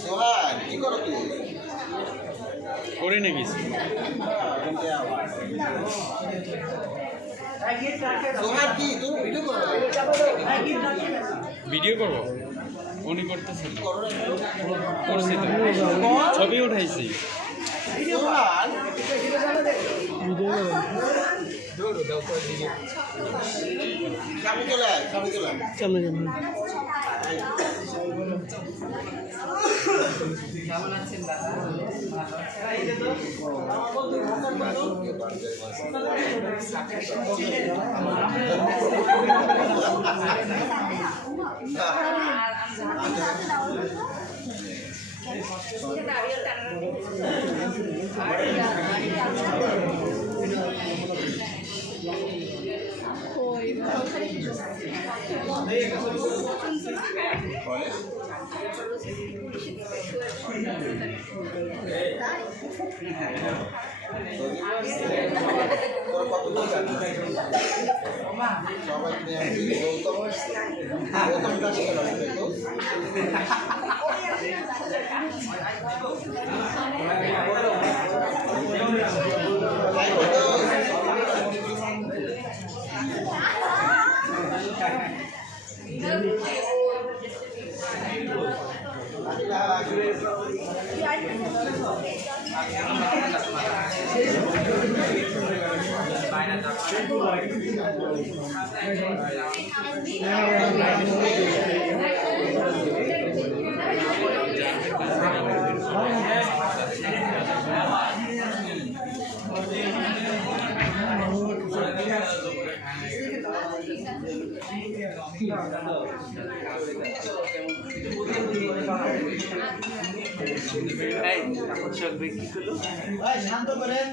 সোহান কি করো তুই করে নেবিস সোহান কি তুমি ভিডিও করো ভিডিও করবো উনি করতেছেন করো না করছি তো ছবি উঠাইছি সোহান সামনে চলে আয়, সামনে চলে আয়। কেমন আছেন দাদা? শান্ত করেন।